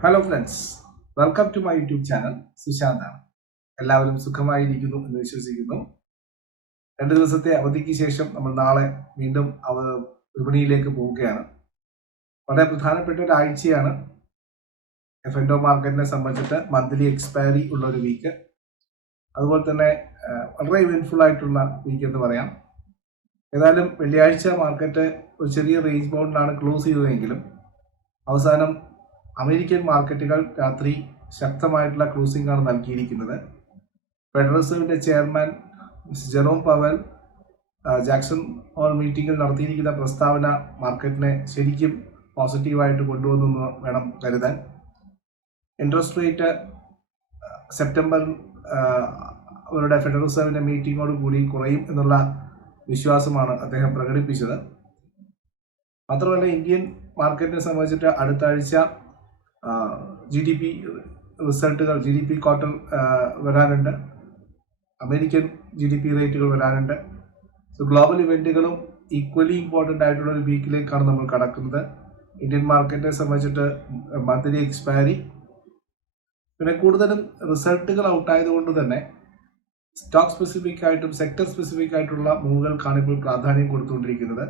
Hello friends welcome to my YouTube channel സുശാന്താണ് എല്ലാവരും സുഖമായിരിക്കുന്നു എന്ന് വിശ്വസിക്കുന്നു. രണ്ട് ദിവസത്തെ അവധിക്ക് ശേഷം നമ്മൾ നാളെ വീണ്ടും അവ വിപണിയിലേക്ക് പോവുകയാണ്. വളരെ പ്രധാനപ്പെട്ട ഒരു ആഴ്ചയാണ്. എഫ് എൻഡോ മാർക്കറ്റിനെ സംബന്ധിച്ചിട്ട് മന്ത്ലി എക്സ്പയറി ഉള്ള ഒരു വീക്ക് അതുപോലെ തന്നെ വളരെ ഇവന്റ്ഫുൾ ആയിട്ടുള്ള വീക്ക് എന്ന് പറയാം. ഏതായാലും വെള്ളിയാഴ്ച മാർക്കറ്റ് ഒരു ചെറിയ റേഞ്ച് ബൗണ്ടിലാണ് ക്ലോസ് ചെയ്തതെങ്കിലും അവസാനം അമേരിക്കൻ മാർക്കറ്റുകൾ രാത്രി ശക്തമായിട്ടുള്ള ക്ലോസിംഗ് ആണ് നൽകിയിരിക്കുന്നത്. Federal റിസർവിന്റെ chairman Jerome Powell Jackson Hole മീറ്റിംഗിൽ നടത്തിയിരിക്കുന്ന പ്രസ്താവന മാർക്കറ്റിനെ ശരിക്കും പോസിറ്റീവായിട്ട് കൊണ്ടുവന്നു വേണം കരുതാൻ. ഇൻട്രസ്റ്റ് റേറ്റ് സെപ്റ്റംബർ അവരുടെ ഫെഡറൽ റിസർവിന്റെ മീറ്റിങ്ങോട് കൂടി കുറയും എന്നുള്ള വിശ്വാസമാണ് അദ്ദേഹം പ്രകടിപ്പിച്ചത്. മാത്രമല്ല ഇന്ത്യൻ മാർക്കറ്റിനെ സംബന്ധിച്ചിട്ട് അടുത്ത ആഴ്ച ജി ഡി പി റിസൾട്ടുകൾ ജി ഡി പി ക്വാർട്ടർ വരാനുണ്ട്. അമേരിക്കൻ ജി ഡി പി റേറ്റുകൾ വരാനുണ്ട്. സോ ഗ്ലോബൽ ഇവന്റുകളും ഈക്വലി ഇമ്പോർട്ടന്റ് ആയിട്ടുള്ള ഒരു വീക്കിലേക്കാണ് നമ്മൾ കടക്കുന്നത്. ഇന്ത്യൻ മാർക്കറ്റിനെ സംബന്ധിച്ചിട്ട് മന്ത്ലി എക്സ്പയറി പിന്നെ കൂടുതലും റിസൾട്ടുകൾ ഔട്ടായതുകൊണ്ട് തന്നെ സ്റ്റോക്ക് സ്പെസിഫിക് ആയിട്ടും സെക്ടർ സ്പെസിഫിക് ആയിട്ടുള്ള മൂവുകൾക്കാണ് ഇപ്പോൾ പ്രാധാന്യം കൊടുത്തുകൊണ്ടിരിക്കുന്നത്.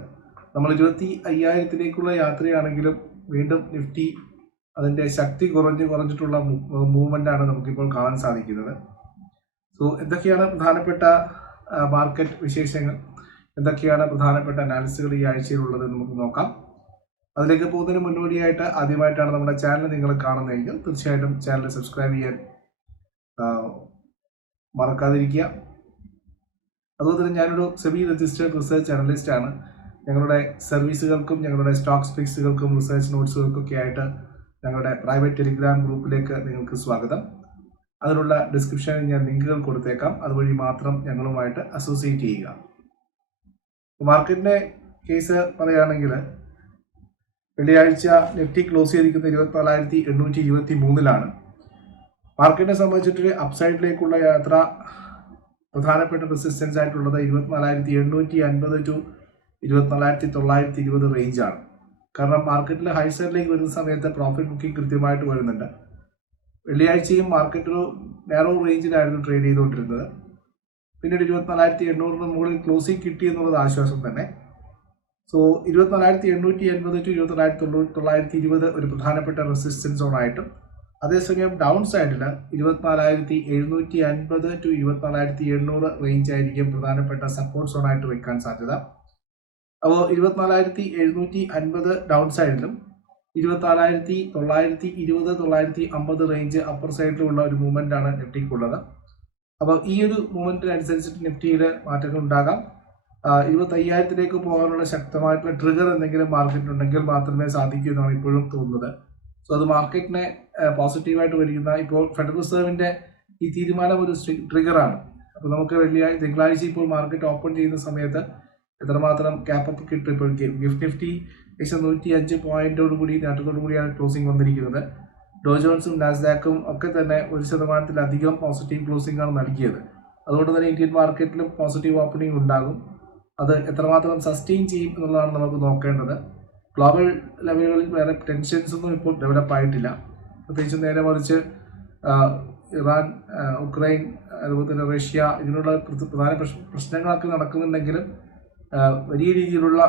നമ്മൾ ഇരുപത്തി അയ്യായിരത്തിലേക്കുള്ള യാത്രയാണെങ്കിലും വീണ്ടും നിഫ്റ്റി അതിന്റെ ശക്തി കുറഞ്ഞ് കുറഞ്ഞിട്ടുള്ള മൂവ്മെന്റ് ആണ് നമുക്കിപ്പോൾ കാണാൻ സാധിക്കുന്നത്. സോ എന്തൊക്കെയാണ് പ്രധാനപ്പെട്ട മാർക്കറ്റ് വിശേഷങ്ങൾ? എന്തൊക്കെയാണ് പ്രധാനപ്പെട്ട അനാലിസുകൾ ഈ ആഴ്ചയിലുള്ളത് നമുക്ക് നോക്കാം. അതിലേക്ക് പോകുന്നതിന് മുന്നോടിയായിട്ട് ആദ്യമായിട്ടാണ് നമ്മുടെ ചാനൽ നിങ്ങൾ കാണുന്നതെങ്കിൽ തീർച്ചയായിട്ടും ചാനൽ സബ്സ്ക്രൈബ് ചെയ്യാൻ മറക്കാതിരിക്കുക. അതുപോലെ തന്നെ ഞാനൊരു സെബി രജിസ്റ്റേഡ് റിസർച്ച് അനലിസ്റ്റ് ആണ്. ഞങ്ങളുടെ സർവീസുകൾക്കും ഞങ്ങളുടെ സ്റ്റോക്ക് സ്പിക്സുകൾക്കും റിസർച്ച് നോട്ട്സുകൾക്കൊക്കെ ആയിട്ട് ഞങ്ങളുടെ പ്രൈവറ്റ് ടെലിഗ്രാം ഗ്രൂപ്പിലേക്ക് നിങ്ങൾക്ക് സ്വാഗതം. അതിനുള്ള ഡിസ്ക്രിപ്ഷനിൽ ഞാൻ ലിങ്കുകൾ കൊടുത്തേക്കാം. അതുവഴി മാത്രം ഞങ്ങളുമായിട്ട് അസോസിയേറ്റ് ചെയ്യുക. മാർക്കറ്റിന്റെ കേസ് പറയുകയാണെങ്കിൽ വെള്ളിയാഴ്ച നിഫ്റ്റി ക്ലോസ് ചെയ്തിരിക്കുന്ന ഇരുപത്തിനാലായിരത്തി എണ്ണൂറ്റി ഇരുപത്തി മൂന്നിലാണ് മാർക്കറ്റിനെ സംബന്ധിച്ചിട്ട് അപ്സൈഡിലേക്കുള്ള യാത്ര പ്രധാനപ്പെട്ട റെസിസ്റ്റൻസ് ആയിട്ടുള്ളത് ഇരുപത്തിനാലായിരത്തി എണ്ണൂറ്റി അൻപത് ടു ഇരുപത്തിനാലായിരത്തി തൊള്ളായിരത്തി ഇരുപത് റേഞ്ചാണ് കാരണം മാർക്കറ്റിൽ ഹൈ സൈഡിലേക്ക് വരുന്ന സമയത്ത് പ്രോഫിറ്റ് ബുക്കിംഗ് കൃത്യമായിട്ട് വരുന്നുണ്ട്. വെള്ളിയാഴ്ചയും മാർക്കറ്റ് ഒരു നാരോ റേഞ്ചിലായിരുന്നു ട്രേഡ് ചെയ്തുകൊണ്ടിരുന്നത്. പിന്നീട് ഇരുപത്തിനാലായിരത്തി എണ്ണൂറിന് മുകളിൽ ക്ലോസിംഗ് കിട്ടി എന്നുള്ളത് ആശ്വാസം തന്നെ. സോ ഇരുപത്തിനാലായിരത്തി എണ്ണൂറ്റി എൺപത് ടു ഇരുപത്തിനാലായിരത്തി തൊണ്ണൂറ്റി തൊള്ളായിരത്തി ഇരുപത് ഒരു പ്രധാനപ്പെട്ട റെസിസ്റ്റൻസ് സോണായിട്ടും അതേസമയം ഡൗൺ സൈഡിൽ ഇരുപത്തിനാലായിരത്തി എഴുന്നൂറ്റി അൻപത് ടു ഇരുപത്തിനാലായിരത്തി എണ്ണൂറ് റേഞ്ച് ആയിരിക്കും പ്രധാനപ്പെട്ട സപ്പോർട്ട് സോണായിട്ട് വെക്കാൻ സാധ്യത. അപ്പോൾ ഇരുപത്തിനാലായിരത്തി എഴുന്നൂറ്റി അൻപത് ഡൗൺ സൈഡിലും ഇരുപത്തിനാലായിരത്തി തൊള്ളായിരത്തി ഇരുപത് തൊള്ളായിരത്തി അമ്പത് റേഞ്ച് അപ്പർ സൈഡിലുള്ള ഒരു മൂവ്മെന്റ് ആണ് നിഫ്റ്റിക്കുള്ളത് അപ്പോൾ ഈ ഒരു മൂവ്മെന്റിനനുസരിച്ചിട്ട് നിഫ്റ്റിയിൽ മാറ്റങ്ങൾ ഉണ്ടാകാം. ഇരുപത്തി അയ്യായിരത്തിലേക്ക് പോകാനുള്ള ശക്തമായിട്ടുള്ള ട്രിഗർ എന്തെങ്കിലും മാർക്കറ്റിൽ ഉണ്ടെങ്കിൽ മാത്രമേ സാധിക്കൂ എന്നാണ് ഇപ്പോഴും തോന്നുന്നത്. സോ അത് മാർക്കറ്റിനെ പോസിറ്റീവായിട്ട് വരിക്കുന്ന ഇപ്പോൾ ഫെഡറൽ റിസർവിന്റെ ഈ തീരുമാനം ഒരു ട്രിഗറാണ് അപ്പോൾ നമുക്ക് വെള്ളിയാഴ്ച തിങ്കളാഴ്ച ഇപ്പോൾ മാർക്കറ്റ് ഓപ്പൺ ചെയ്യുന്ന സമയത്ത് എത്രമാത്രം ക്യാപ്പപ്പ് കിട്ടും ഇപ്പോൾ ഗിഫ്റ്റ് നിഫ്റ്റി ഏകദേശം നൂറ്റി അഞ്ച് പോയിന്റോട് കൂടി നേട്ടത്തോടു കൂടിയാണ് ക്ലോസിംഗ് വന്നിരിക്കുന്നത്. ഡോജോൺസും നാസ്ഡാക്കും ഒക്കെ തന്നെ ഒരു ശതമാനത്തിലധികം പോസിറ്റീവ് ക്ലോസിംഗ് ആണ് നൽകിയത്. അതുകൊണ്ട് തന്നെ ഇന്ത്യൻ മാർക്കറ്റിലും പോസിറ്റീവ് ഓപ്പണിംഗ് ഉണ്ടാകും. അത് എത്രമാത്രം സസ്റ്റെയിൻ ചെയ്യും എന്നുള്ളതാണ് നമുക്ക് നോക്കേണ്ടത്. ഗ്ലോബൽ ലെവലുകളിൽ വേറെ ടെൻഷൻസ് ഒന്നും ഇപ്പോൾ ഡെവലപ്പ് ആയിട്ടില്ല. പ്രത്യേകിച്ച് നേരെ മറിച്ച് ഇറാൻ ഉക്രൈൻ അതുപോലെ തന്നെ റഷ്യ ഇതിനുള്ള പ്രധ- പ്രധാന പ്രശ്നങ്ങളൊക്കെ നടക്കുന്നുണ്ടെങ്കിലും വലിയ രീതിയിലുള്ള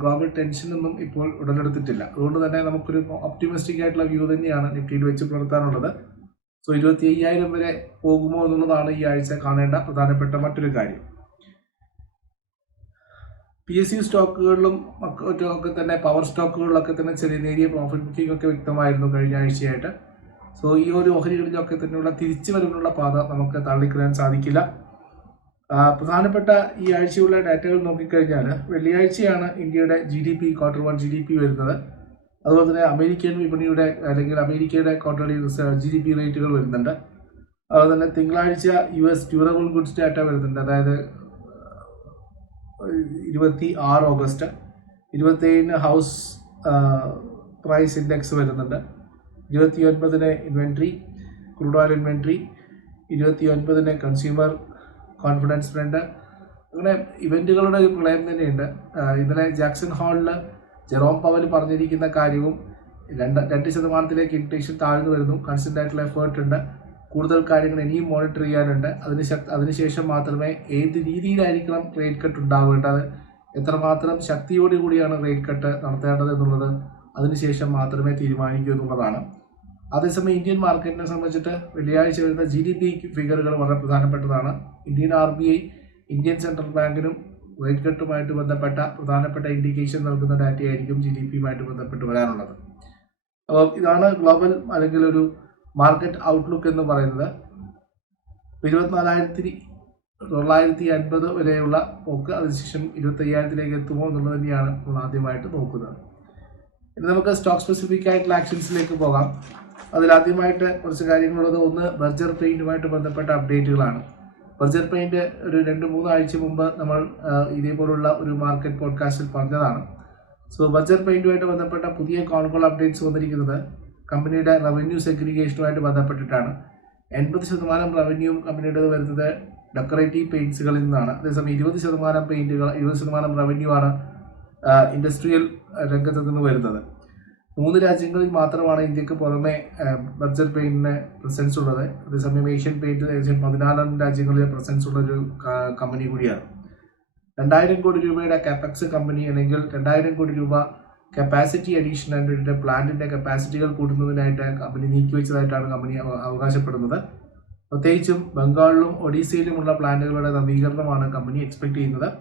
ഗ്ലോബൽ ടെൻഷനൊന്നും ഇപ്പോൾ ഉടലെടുത്തിട്ടില്ല. അതുകൊണ്ട് തന്നെ നമുക്കൊരു ഒപ്റ്റിമിസ്റ്റിക് ആയിട്ടുള്ള വ്യൂ തന്നെയാണ് നിഫ്റ്റിയിൽ വെച്ച് പുലർത്താനുള്ളത്. സോ ഇരുപത്തി അയ്യായിരം വരെ പോകുമോ എന്നുള്ളതാണ് ഈ ആഴ്ച കാണേണ്ട പ്രധാനപ്പെട്ട മറ്റൊരു കാര്യം. പി എസ് സി സ്റ്റോക്കുകളിലും ഒക്കെ തന്നെ പവർ സ്റ്റോക്കുകളിലൊക്കെ തന്നെ ചെറിയ നേരിയ പ്രോഫിറ്റ് ബുക്കിംഗ് ഒക്കെ വ്യക്തമായിരുന്നു കഴിഞ്ഞ ആഴ്ചയായിട്ട്. സോ ഈ ഒരു ഓഹരികളിലൊക്കെ തന്നെയുള്ള തിരിച്ചു വരവിനുള്ള പാത നമുക്ക് തള്ളിക്കളയാൻ സാധിക്കില്ല. പ്രധാനപ്പെട്ട ഈ ആഴ്ചയുള്ള ഡാറ്റകൾ നോക്കിക്കഴിഞ്ഞാൽ വെള്ളിയാഴ്ചയാണ് ഇന്ത്യയുടെ G D P quarter one G D P വരുന്നത്. അതുപോലെ തന്നെ അമേരിക്കൻ വിപണിയുടെ അല്ലെങ്കിൽ അമേരിക്കയുടെ ക്വാർട്ടർലി ജി ഡി പി റേറ്റുകൾ വരുന്നുണ്ട്. അതുപോലെ തന്നെ തിങ്കളാഴ്ച U S durable goods data വരുന്നുണ്ട്. അതായത് ഇരുപത്തി ആറ് ഓഗസ്റ്റ്. ഇരുപത്തേഴിന് ഹൗസ് പ്രൈസ് ഇൻഡെക്സ് വരുന്നുണ്ട്. ഇരുപത്തി ഒൻപതിന് ഇൻവെൻട്രി ക്രൂഡ് ഓയിൽ ഇൻവെൻട്രി ഇരുപത്തി ഒൻപതിന് കൺസ്യൂമർ കോൺഫിഡൻസ് ഫ്രണ്ട് അങ്ങനെ ഇവന്റുകളുടെ ഒരു പ്രളയം തന്നെയുണ്ട്. ഇന്നലെ ജാക്സൺ ഹാളിൽ ജെറോം പവൽ പറഞ്ഞിരിക്കുന്ന കാര്യവും രണ്ട് രണ്ട് ശതമാനത്തിലേക്ക് ഇൻഫ്ലേഷൻ താഴ്ന്നു വരുന്നു. കൺസ്റ്റന്റ് ആയിട്ടുള്ള എഫേർട്ട് ഉണ്ട്. കൂടുതൽ കാര്യങ്ങൾ ഇനിയും മോണിറ്റർ ചെയ്യാനുണ്ട്. അതിന് അതിനുശേഷം മാത്രമേ ഏത് രീതിയിലായിരിക്കണം റേറ്റ് കട്ട് ഉണ്ടാവേണ്ടത്? എത്രമാത്രം ശക്തിയോടുകൂടിയാണ് റേറ്റ് കട്ട് നടത്തേണ്ടത് എന്നുള്ളത് അതിനുശേഷം മാത്രമേ തീരുമാനിക്കൂ എന്നുള്ളതാണ്. അതേസമയം ഇന്ത്യൻ മാർക്കറ്റിനെ സംബന്ധിച്ചിട്ട് വെള്ളിയാഴ്ച വരുന്ന ജി ഡി പി ഫിഗറുകൾ വളരെ പ്രധാനപ്പെട്ടതാണ്. Indian R B I Indian central ബാങ്കിനും rate കട്ടുമായിട്ട് ബന്ധപ്പെട്ട പ്രധാനപ്പെട്ട ഇൻഡിക്കേഷൻ നൽകുന്ന ഡാറ്റയായിരിക്കും ജി ഡി പിയുമായിട്ട് ബന്ധപ്പെട്ട് വരാനുള്ളത്. അപ്പോൾ ഇതാണ് ഗ്ലോബൽ അല്ലെങ്കിൽ ഒരു മാർക്കറ്റ് ഔട്ട്ലുക്ക് എന്ന് പറയുന്നത്. ഇരുപത്തിനാലായിരത്തി തൊള്ളായിരത്തി അൻപത് വരെയുള്ള പോക്ക് അതിനുശേഷം ഇരുപത്തയ്യായിരത്തിലേക്ക് എത്തുമോ എന്നുള്ളത് തന്നെയാണ് നമ്മൾ ആദ്യമായിട്ട് നോക്കുന്നത്. ഇനി നമുക്ക് സ്റ്റോക്ക് സ്പെസിഫിക് ആയിട്ടുള്ള ആക്ഷൻസിലേക്ക് പോകാം. അതിലാദ്യമായിട്ട് കുറച്ച് കാര്യങ്ങളുള്ളത്. ഒന്ന് ബർജർ പെയിന്റുമായിട്ട് ബന്ധപ്പെട്ട അപ്ഡേറ്റുകളാണ് ബർജർ പെയിന്റ് ഒരു രണ്ട് മൂന്ന് ആഴ്ച മുമ്പ് നമ്മൾ ഇതേപോലുള്ള ഒരു മാർക്കറ്റ് പോഡ്കാസ്റ്റിൽ പറഞ്ഞതാണ്. സോ ബർജർ പെയിന്റുമായിട്ട് ബന്ധപ്പെട്ട പുതിയ കോൺകോൾ അപ്ഡേറ്റ്സ് വന്നിരിക്കുന്നത് കമ്പനിയുടെ റവന്യൂ സെഗ്രിഗേഷനുമായിട്ട് ബന്ധപ്പെട്ടിട്ടാണ്. എൺപത് ശതമാനം റവന്യൂവും കമ്പനിയുടെ വരുന്നത് ഡെക്കറേറ്റീവ് പെയിന്റ്സുകളിൽ നിന്നാണ്. അതേസമയം ഇരുപത് ശതമാനം പെയിന്റുകൾ ഇരുപത് ശതമാനം റവന്യൂ ആണ് ഇൻഡസ്ട്രിയൽ രംഗത്ത് നിന്ന് വരുന്നത്. മൂന്ന് രാജ്യങ്ങളിൽ മാത്രമാണ് ഇന്ത്യയ്ക്ക് പുറമെ ബർജർ പെയിന്റിന് പ്രസൻസ് ഉള്ളത്. അതേസമയം ഏഷ്യൻ പെയിന്റ് ഏകദേശം പതിനാലാം രാജ്യങ്ങളിൽ പ്രസൻസ് ഉള്ള ഒരു കമ്പനി കൂടിയാണ്. രണ്ടായിരം കോടി രൂപയുടെ കാപ്പക്സ് കമ്പനി അല്ലെങ്കിൽ രണ്ടായിരം കോടി രൂപ കപ്പാസിറ്റി അഡീഷൻ ആയിട്ട് പ്ലാന്റിന്റെ കപ്പാസിറ്റികൾ കൂട്ടുന്നതിനായിട്ട് കമ്പനി നീക്കിവെച്ചതായിട്ടാണ് കമ്പനി അവ- അവകാശപ്പെടുന്നത്. പ്രത്യേകിച്ചും ബംഗാളിലും ഒഡീസയിലുമുള്ള പ്ലാന്റുകളുടെ നവീകരണമാണ് കമ്പനി എക്സ്പെക്ട് ചെയ്യുന്നത്.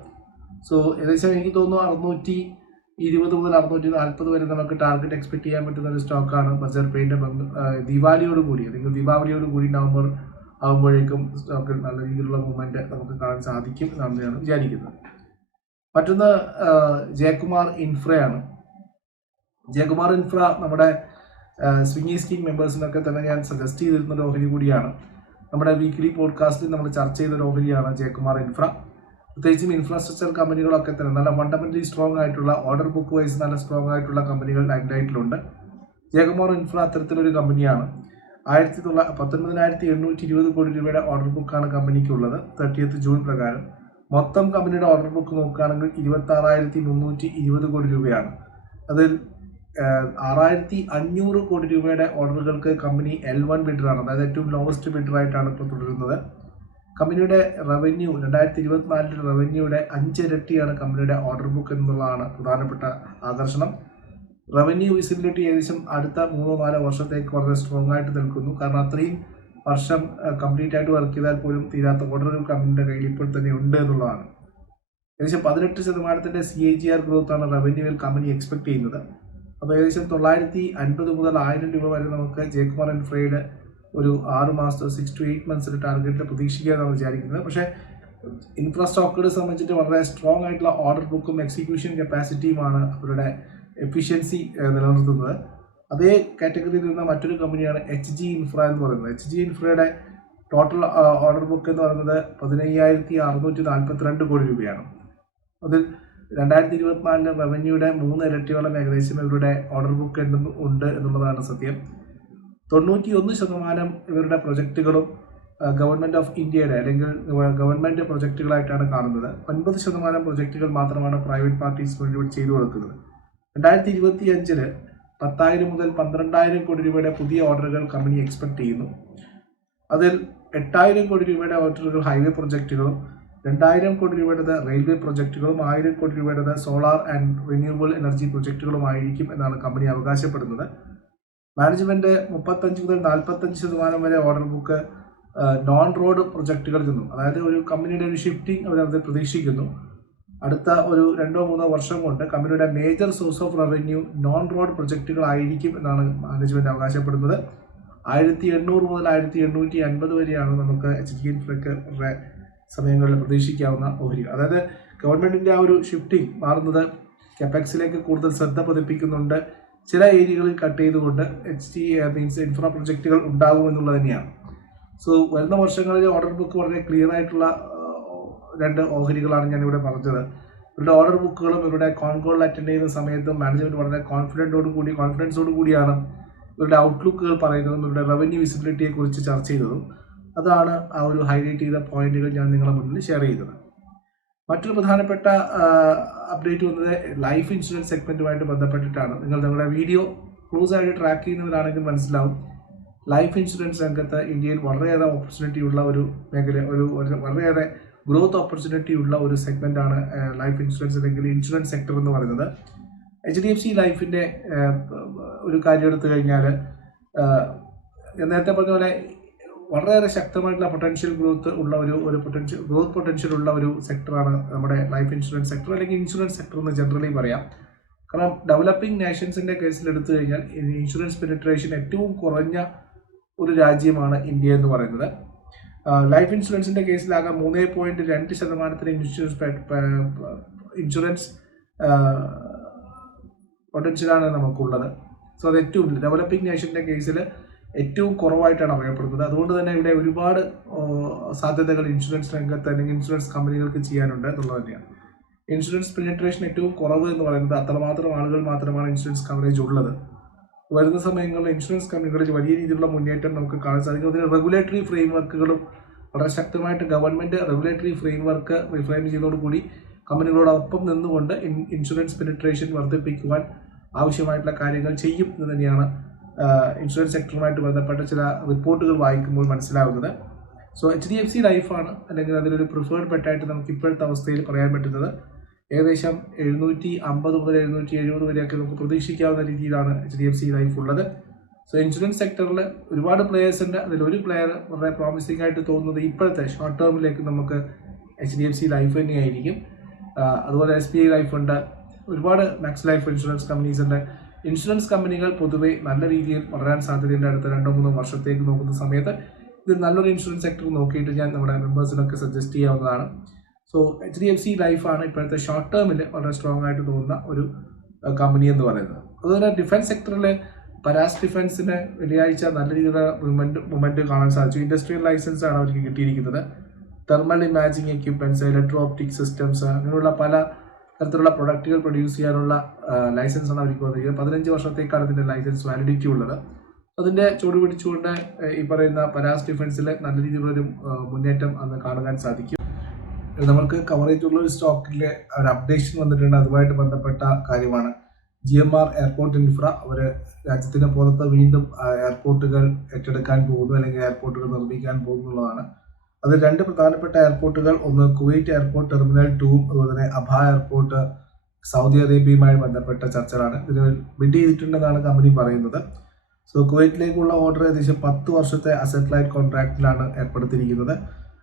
സോ ഏകദേശം എനിക്ക് തോന്നുന്നു അറുന്നൂറ്റി ഇരുപത് മുതൽ അറുന്നൂറ്റി നാൽപ്പത് വരെ നമുക്ക് ടാർഗറ്റ് എക്സ്പെക്ട് ചെയ്യാൻ പറ്റുന്ന ഒരു സ്റ്റോക്കാണ് ബസർ പെയിന്റെ ദിവാലിയോട് കൂടി അല്ലെങ്കിൽ ദീപാവലിയോട് കൂടി നവംബർ ആകുമ്പോഴേക്കും സ്റ്റോക്കിൽ നല്ല രീതിയിലുള്ള മൂവ്മെന്റ് നമുക്ക് കാണാൻ സാധിക്കും എന്നാണ് ഞാൻ വിചാരിക്കുന്നത്. മറ്റൊന്ന് ജയകുമാർ ഇൻഫ്രയാണ് ജയകുമാർ ഇൻഫ്ര നമ്മുടെ സ്വിങ്ങി സ്കീം മെമ്പേഴ്സിനൊക്കെ തന്നെ ഞാൻ സജസ്റ്റ് ചെയ്തിരുന്ന ഒരു ഓഹരി കൂടിയാണ്. നമ്മുടെ വീക്ക്ലി പോഡ്കാസ്റ്റിൽ നമ്മൾ ചർച്ച ചെയ്ത ഒരു ഓഹരിയാണ് ജയകുമാർ ഇൻഫ്ര. പ്രത്യേകിച്ചും ഇൻഫ്രാസ്ട്രക്ചർ കമ്പനികളൊക്കെ തന്നെ നല്ല ഫണ്ടമെന്റലി സ്ട്രോങ് ആയിട്ടുള്ള ഓർഡർ ബുക്ക് വൈസ് നല്ല സ്ട്രോങ് ആയിട്ടുള്ള കമ്പനികൾ ലൈറ്റിലുണ്ട് ജയകുമാർ ഇൻഫ്ര അത്തരത്തിലൊരു കമ്പനിയാണ് ആയിരത്തി തൊള്ള പത്തൊൻപതിനായിരത്തി എണ്ണൂറ്റി ഇരുപത് കോടി രൂപയുടെ ഓർഡർ ബുക്കാണ് കമ്പനിക്കുള്ളത് തേർട്ടിയത്ത് ജൂൺ പ്രകാരം. മൊത്തം കമ്പനിയുടെ ഓർഡർ ബുക്ക് നോക്കുകയാണെങ്കിൽ ഇരുപത്തി ആറായിരത്തി മുന്നൂറ്റി ഇരുപത് കോടി രൂപയാണ്. അതിൽ ആറായിരത്തി അഞ്ഞൂറ് കോടി രൂപയുടെ ഓർഡറുകൾക്ക് കമ്പനി എൽ വൺ ബിഡറാണ് അതായത് ഏറ്റവും ലോവസ്റ്റ് ബിഡറായിട്ടാണ് ഇപ്പോൾ തുടരുന്നത്. കമ്പനിയുടെ റവന്യൂ രണ്ടായിരത്തി ഇരുപത്തിനാലിൽ റവന്യൂയുടെ അഞ്ചിരട്ടിയാണ് കമ്പനിയുടെ ഓർഡർ ബുക്ക് എന്നുള്ളതാണ് പ്രധാനപ്പെട്ട ആകർഷണം. റവന്യൂ വിസിബിലിറ്റി ഏകദേശം അടുത്ത മൂന്നോ നാലോ വർഷത്തേക്ക് വളരെ സ്ട്രോങ് ആയിട്ട് നിൽക്കുന്നു. കാരണം അത്രയും വർഷം കംപ്ലീറ്റ് ആയിട്ട് വർക്ക് ചെയ്താൽ പോലും തീരാത്ത ഓർഡറുകൾ കമ്പനിയുടെ കയ്യിൽ ഇപ്പോൾ തന്നെ ഉണ്ട് എന്നുള്ളതാണ്. ഏകദേശം പതിനെട്ട് ശതമാനത്തിന്റെ C A G R growth ആണ് റവന്യൂവിൽ കമ്പനി എക്സ്പെക്ട് ചെയ്യുന്നത്. അപ്പോൾ ഏകദേശം തൊള്ളായിരത്തി അൻപത് മുതൽ ആയിരം രൂപ വരെ നമുക്ക് ജയകുമാർ ആൻഡ് ഫ്രൈഡ് ഒരു ആറ് മാസത്തെ സിക്സ് ടു എയ്റ്റ് മന്ത്സിന്റെ ടാർഗറ്റിൽ പ്രതീക്ഷിക്കാനാണ് വിചാരിക്കുന്നത്. പക്ഷേ ഇൻഫ്രാസ്ട്രക്ചറെ സംബന്ധിച്ചിട്ട് വളരെ സ്ട്രോങ് ആയിട്ടുള്ള ഓർഡർ ബുക്കും എക്സിക്യൂഷൻ കപ്പാസിറ്റിയുമാണ് അവരുടെ എഫിഷ്യൻസി നിലനിർത്തുന്നത്. അതേ കാറ്റഗറിയിൽ നിന്ന മറ്റൊരു കമ്പനിയാണ് എച്ച് ജി ഇൻഫ്ര എന്ന് പറയുന്നത്. എച്ച് ജി ഇൻഫ്രയുടെ ടോട്ടൽ ഓർഡർ ബുക്ക് എന്ന് പറയുന്നത് പതിനയ്യായിരത്തി അറുന്നൂറ്റി നാൽപ്പത്തിരണ്ട് കോടി രൂപയാണ്. അതിൽ രണ്ടായിരത്തി ഇരുപത്തിനാലിലെ റവന്യൂയുടെ മൂന്ന് ഇരട്ടിയോളം ഏകദേശം ഇവരുടെ ഓർഡർ ബുക്ക് ഉണ്ട് എന്നുള്ളതാണ് സത്യം. തൊണ്ണൂറ്റി ഒന്ന് ശതമാനം ഇവരുടെ പ്രൊജക്റ്റുകളും ഗവൺമെന്റ് ഓഫ് ഇന്ത്യയുടെ അല്ലെങ്കിൽ ഗവൺമെന്റ് പ്രൊജക്റ്റുകളായിട്ടാണ് കാണുന്നത്. ഒൻപത് ശതമാനം പ്രൊജക്റ്റുകൾ മാത്രമാണ് പ്രൈവറ്റ് പാർട്ടീസ് വേണ്ടി ചെയ്തു കൊടുക്കുന്നത്. രണ്ടായിരത്തി ഇരുപത്തി അഞ്ചിൽ പത്തായിരം മുതൽ പന്ത്രണ്ടായിരം കോടി രൂപയുടെ പുതിയ ഓർഡറുകൾ കമ്പനി എക്സ്പെക്ട് ചെയ്യുന്നു. അതിൽ എട്ടായിരം കോടി രൂപയുടെ ഓർഡറുകൾ ഹൈവേ പ്രൊജക്റ്റുകളും രണ്ടായിരം കോടി രൂപയുടേത് റെയിൽവേ പ്രൊജക്റ്റുകളും ആയിരം കോടി രൂപയുടേത് സോളാർ ആൻഡ് റിന്യൂവബിൾ എനർജി പ്രൊജക്റ്റുകളുമായിരിക്കും എന്നാണ് കമ്പനി അവകാശപ്പെടുന്നത്. മാനേജ്മെന്റ് മുപ്പത്തഞ്ച് മുതൽ നാൽപ്പത്തഞ്ച് ശതമാനം വരെ ഓർഡർ ബുക്ക് നോൺ റോഡ് പ്രൊജക്റ്റുകളിൽ നിന്നും അതായത് ഒരു കമ്പനിയുടെ ഒരു ഷിഫ്റ്റിംഗ് അവർ അത് പ്രതീക്ഷിക്കുന്നു. അടുത്ത ഒരു രണ്ടോ മൂന്നോ വർഷം കൊണ്ട് കമ്പനിയുടെ major source of revenue non road പ്രൊജക്റ്റുകളായിരിക്കും എന്നാണ് മാനേജ്മെന്റ് അവകാശപ്പെടുന്നത്. ആയിരത്തി എണ്ണൂറ് മുതൽ ആയിരത്തി എണ്ണൂറ്റി അൻപത് വരെയാണ് നമുക്ക് എച്ച് ഡി എൻഫ്രക്ക് സമയങ്ങളിൽ പ്രതീക്ഷിക്കാവുന്ന ഓഹരി. അതായത് ഗവൺമെന്റിന്റെ ആ ഒരു ഷിഫ്റ്റിംഗ് മാറുന്നത് കെപെക്സിലേക്ക് കൂടുതൽ ശ്രദ്ധ പതിപ്പിക്കുന്നുണ്ട്. ചില ഏരിയകളിൽ കട്ട് ചെയ്തുകൊണ്ട് എച്ച് ടി മീൻസ് ഇൻഫ്രാ പ്രൊജക്റ്റുകൾ ഉണ്ടാകും എന്നുള്ളത് തന്നെയാണ്. സോ വരുന്ന വർഷങ്ങളിൽ ഓർഡർ ബുക്ക് വളരെ ക്ലിയർ ആയിട്ടുള്ള രണ്ട് ഓഹരികളാണ് ഞാൻ ഇവിടെ പറഞ്ഞത്. ഇവരുടെ ഓർഡർ ബുക്കുകളും ഇവരുടെ കോൺകോളിൽ അറ്റൻഡ് ചെയ്യുന്ന സമയത്തും മാനേജ്മെന്റ് വളരെ കോൺഫിഡന്റോട് കൂടി കോൺഫിഡൻസോട് കൂടിയാണ് ഇവരുടെ ഔട്ട്ലുക്കുകൾ പറയുന്നതും ഇവരുടെ റവന്യൂ വിസിബിലിറ്റിയെ കുറിച്ച് ചർച്ച ചെയ്തതും. അതാണ് ആ ഒരു ഹൈലൈറ്റ് ചെയ്ത പോയിന്റുകൾ ഞാൻ നിങ്ങളുടെ മുന്നിൽ ഷെയർ ചെയ്തത്. മറ്റൊരു പ്രധാനപ്പെട്ട അപ്ഡേറ്റ് വന്നത് ലൈഫ് ഇൻഷുറൻസ് സെഗ്മെന്റുമായിട്ട് ബന്ധപ്പെട്ടിട്ടാണ്. നിങ്ങൾ നിങ്ങളുടെ വീഡിയോ ക്ലോസ് ആയിട്ട് ട്രാക്ക് ചെയ്യുന്നവരാണെങ്കിൽ മനസ്സിലാവും. ലൈഫ് ഇൻഷുറൻസ് രംഗത്ത് ഇന്ത്യയിൽ വളരെയേറെ ഓപ്പർച്യൂണിറ്റി ഉള്ള ഒരു മേഖല ഒരു വളരെയേറെ ഗ്രോത്ത് ഓപ്പർച്യൂണിറ്റി ഉള്ള ഒരു സെഗ്മെന്റ് ആണ് ലൈഫ് ഇൻഷുറൻസ് അല്ലെങ്കിൽ ഇൻഷുറൻസ് സെക്ടർ എന്ന് പറയുന്നത്. എച്ച് ഡി എഫ് സി ലൈഫിന്റെ ഒരു കാര്യം എടുത്തു കഴിഞ്ഞാൽ നേരത്തെ പറഞ്ഞ പോലെ വളരെയേറെ ശക്തമായിട്ടുള്ള പൊട്ടൻഷ്യൽ ഗ്രോത്ത് ഉള്ള ഒരു ഒരു പൊട്ടൻഷ്യൽ ഗ്രോത്ത് പൊട്ടൻഷ്യൽ ഉള്ള ഒരു സെക്ടറാണ് നമ്മുടെ ലൈഫ് ഇൻഷുറൻസ് സെക്ടർ അല്ലെങ്കിൽ ഇൻഷുറൻസ് സെക്ടർ എന്ന് ജനറലി പറയാം. കാരണം ഡെവലപ്പിംഗ് നേഷൻസിന്റെ കേസിൽ എടുത്തു കഴിഞ്ഞാൽ ഇൻഷുറൻസ് പെനിട്രേഷൻ ഏറ്റവും കുറഞ്ഞ ഒരു രാജ്യമാണ് ഇന്ത്യ എന്ന് പറയുന്നത്. ലൈഫ് ഇൻഷുറൻസിന്റെ കേസിലാകെ മൂന്ന് പോയിന്റ് രണ്ട് ശതമാനത്തിന് ഇൻഷുറൻസ് ഇൻഷുറൻസ് പൊട്ടൻഷ്യലാണ് നമുക്കുള്ളത്. സോ അത് ഏറ്റവും ഡെവലപ്പിംഗ് നേഷന്റെ കേസിൽ ഏറ്റവും കുറവായിട്ടാണ് അറിയപ്പെടുന്നത്. അതുകൊണ്ട് തന്നെ ഇവിടെ ഒരുപാട് സാധ്യതകൾ ഇൻഷുറൻസ് രംഗത്ത് അല്ലെങ്കിൽ ഇൻഷുറൻസ് കമ്പനികൾക്ക് ചെയ്യാനുണ്ട് എന്നുള്ളത് തന്നെയാണ്. ഇൻഷുറൻസ് പെനിട്രേഷൻ ഏറ്റവും കുറവ് എന്ന് പറയുന്നത് അത്രമാത്രം ആളുകൾ മാത്രമാണ് ഇൻഷുറൻസ് കവറേജ് ഉള്ളത്. വരുന്ന സമയങ്ങളിൽ ഇൻഷുറൻസ് കമ്പനികളിൽ വലിയ രീതിയിലുള്ള മുന്നേറ്റം നമുക്ക് കാണാൻ സാധിക്കും. അതിന് റെഗുലേറ്ററി ഫ്രെയിംവർക്കുകളും വളരെ ശക്തമായിട്ട് government regulatory framework work refine ചെയ്തതോടുകൂടി കമ്പനികളോടൊപ്പം നിന്നുകൊണ്ട് ഇൻ- ഇൻഷുറൻസ് പെനിട്രേഷൻ വർദ്ധിപ്പിക്കുവാൻ ആവശ്യമായിട്ടുള്ള കാര്യങ്ങൾ ചെയ്യും എന്ന് തന്നെയാണ് ഇൻഷുറൻസ് സെക്ടറുമായിട്ട് ബന്ധപ്പെട്ട ചില റിപ്പോർട്ടുകൾ വായിക്കുമ്പോൾ മനസ്സിലാവുന്നത്. So H D F C ലൈഫാണ് അല്ലെങ്കിൽ അതിലൊരു പ്രിഫേർഡ് പെട്ടായിട്ട് നമുക്ക് ഇപ്പോഴത്തെ അവസ്ഥയിൽ പറയാൻ പറ്റുന്നത്. ഏകദേശം എഴുന്നൂറ്റി അമ്പത് മുതൽ എഴുന്നൂറ്റി എഴുപത് വരെയൊക്കെ നമുക്ക് പ്രതീക്ഷിക്കാവുന്ന രീതിയിലാണ് H D F C life ഉള്ളത്. സോ ഇൻഷുറൻസ് സെക്ടറിൽ ഒരുപാട് പ്ലെയേഴ്സ് ഉണ്ട്. അതിൽ ഒരു പ്ലെയർ വളരെ പ്രോമിസിംഗ് ആയിട്ട് തോന്നുന്നത് ഇപ്പോഴത്തെ ഷോർട്ട് ടേമിലേക്ക് നമുക്ക് H D F C life തന്നെയായിരിക്കും. അതുപോലെ എസ് ബി ഐ ലൈഫ് ഉണ്ട്. ഒരുപാട് മാക്സ് ലൈഫ് ഇൻഷുറൻസ് കമ്പനീസ് ഉണ്ട്. ഇൻഷുറൻസ് കമ്പനികൾ പൊതുവെ നല്ല രീതിയിൽ വളരാൻ സാധ്യതയുണ്ട് അടുത്ത രണ്ടോ മൂന്നോ വർഷത്തേക്ക് നോക്കുന്ന സമയത്ത് ഇത് നല്ലൊരു ഇൻഷുറൻസ് സെക്ടർ നോക്കിയിട്ട് ഞാൻ നമ്മുടെ മെമ്പേഴ്സിനൊക്കെ സജസ്റ്റ് ചെയ്യാവുന്നതാണ്. So H D F C ലൈഫാണ് ഇപ്പോഴത്തെ ഷോർട്ട് ടേമിൽ വളരെ സ്ട്രോങ് ആയിട്ട് തോന്നുന്ന ഒരു കമ്പനി എന്ന് പറയുന്നത്. അതുപോലെ ഡിഫൻസ് സെക്ടറിൽ പരാസ് ഡിഫൻസിന് വെള്ളിയാഴ്ച നല്ല രീതിയിലുള്ള മൂവ്മെന്റ് മൂവ്മെന്റ് കാണാൻ സാധിച്ചു. ഇൻഡസ്ട്രിയൽ ലൈസൻസ് ആണ് അവർക്ക് കിട്ടിയിരിക്കുന്നത്. Thermal imaging equipments electro optic systems അങ്ങനെയുള്ള പല തരത്തിലുള്ള പ്രൊഡക്റ്റുകൾ പ്രൊഡ്യൂസ് ചെയ്യാനുള്ള ലൈസൻസ് ആണ് അവർക്ക് വന്നിരിക്കുന്നത്. പതിനഞ്ച് വർഷത്തേക്കാണ് ഇതിന്റെ ലൈസൻസ് വാലിഡിറ്റി ഉള്ളത്. അതിന്റെ ചുവട് പിടിച്ചുകൊണ്ട് ഈ പറയുന്ന പരാസ് ഡിഫൻസിൽ നല്ല രീതിയിലുള്ളൊരു മുന്നേറ്റം അന്ന് കാണുവാൻ സാധിക്കും. നമുക്ക് കവറേജ് ഉള്ള ഒരു സ്റ്റോക്കിലെ ഒരു അപ്ഡേഷൻ വന്നിട്ടുണ്ട്. അതുമായിട്ട് ബന്ധപ്പെട്ട കാര്യമാണ്. G M R airport infra അവർ രാജ്യത്തിന് പുറത്ത് വീണ്ടും എയർപോർട്ടുകൾ ഏറ്റെടുക്കാൻ പോകുന്നു അല്ലെങ്കിൽ എയർപോർട്ടുകൾ നിർമ്മിക്കാൻ പോകുന്നുള്ളതാണ്. അതിൽ രണ്ട് പ്രധാനപ്പെട്ട എയർപോർട്ടുകൾ ഒന്ന് കുവൈറ്റ് എയർപോർട്ട് ടെർമിനൽ ടൂവും അതുപോലെ തന്നെ അബ എയർപോർട്ട് സൗദി അറേബ്യയുമായി ബന്ധപ്പെട്ട ചർച്ചകളാണ്. ഇതിന് ബിഡ് ചെയ്തിട്ടുണ്ടെന്നാണ് കമ്പനി പറയുന്നത്. സോ കുവൈറ്റിലേക്കുള്ള ഓർഡർ ഏകദേശം പത്ത് വർഷത്തെ അസറ്റ് ലൈറ്റ് കോൺട്രാക്റ്റിലാണ് ഏർപ്പെടുത്തിയിരിക്കുന്നത്.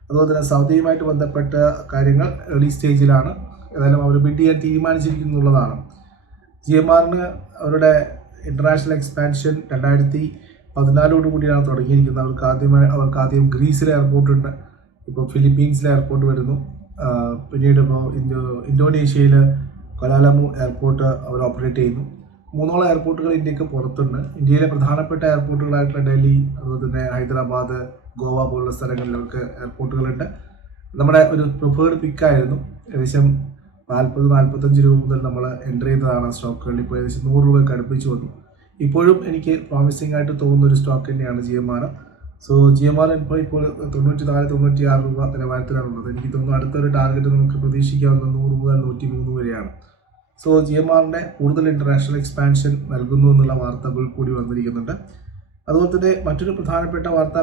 അതുപോലെ തന്നെ സൗദിയുമായിട്ട് ബന്ധപ്പെട്ട കാര്യങ്ങൾ ഏർലി സ്റ്റേജിലാണ് ഏതായാലും അവർ ബിഡ് ചെയ്യാൻ തീരുമാനിച്ചിരിക്കുന്നുള്ളതാണ് ജി എം ആറിന് അവരുടെ ഇന്റർനാഷണൽ എക്സ്പാൻഷൻ രണ്ടായിരത്തി പതിനാലോട് കൂടിയാണ് തുടങ്ങിയിരിക്കുന്നത്. അവർക്ക് ആദ്യമായി അവർക്ക് ആദ്യം ഗ്രീസിലെ എയർപോർട്ട് ഉണ്ട്. ഇപ്പോൾ ഫിലിപ്പീൻസിലെ എയർപോർട്ട് വരുന്നു. പിന്നീട് ഇപ്പോൾ ഇന്തോ ഇന്തോനേഷ്യയിൽ കൊലാലമു എയർപോർട്ട് അവർ ഓപ്പറേറ്റ് ചെയ്യുന്നു. മൂന്നോളം എയർപോർട്ടുകൾ ഇന്ത്യയ്ക്ക് പുറത്തുണ്ട്. ഇന്ത്യയിലെ പ്രധാനപ്പെട്ട എയർപോർട്ടുകളായിട്ടുള്ള ഡൽഹി അതുപോലെ തന്നെ ഹൈദരാബാദ് ഗോവ പോലുള്ള സ്ഥലങ്ങളിലൊക്കെ എയർപോർട്ടുകളുണ്ട് നമ്മുടെ ഒരു പ്രിഫേർഡ് പിക്കായിരുന്നു ഏകദേശം നാൽപ്പത് നാൽപ്പത്തഞ്ച് രൂപ മുതൽ നമ്മൾ എന്റർ ചെയ്തതാണ് സ്റ്റോക്കുകളിൽ ഇപ്പോൾ ഏകദേശം നൂറ് രൂപയ്ക്ക് അടുപ്പിച്ച് വന്നു. ഇപ്പോഴും എനിക്ക് പ്രോമിസിംഗ് ആയിട്ട് തോന്നുന്ന ഒരു സ്റ്റോക്ക് തന്നെയാണ് G so G M R ഇപ്പോൾ ഇപ്പോൾ തൊണ്ണൂറ്റി നാല് തൊണ്ണൂറ്റി ആറ് രൂപ നിലവാരത്തിലാണുള്ളത് എനിക്ക് തോന്നുന്നു അടുത്തൊരു ടാർഗറ്റ് നമുക്ക് പ്രതീക്ഷിക്കാവുന്ന നൂറ് മുതൽ നൂറ്റി മൂന്ന് വരെയാണ് സോ ജി എം ആറിന്റെ കൂടുതൽ ഇന്റർനാഷണൽ എക്സ്പാൻഷൻ നൽകുന്നു എന്നുള്ള വാർത്തകൾ കൂടി വന്നിരിക്കുന്നുണ്ട്. അതുപോലെ തന്നെ മറ്റൊരു പ്രധാനപ്പെട്ട വാർത്ത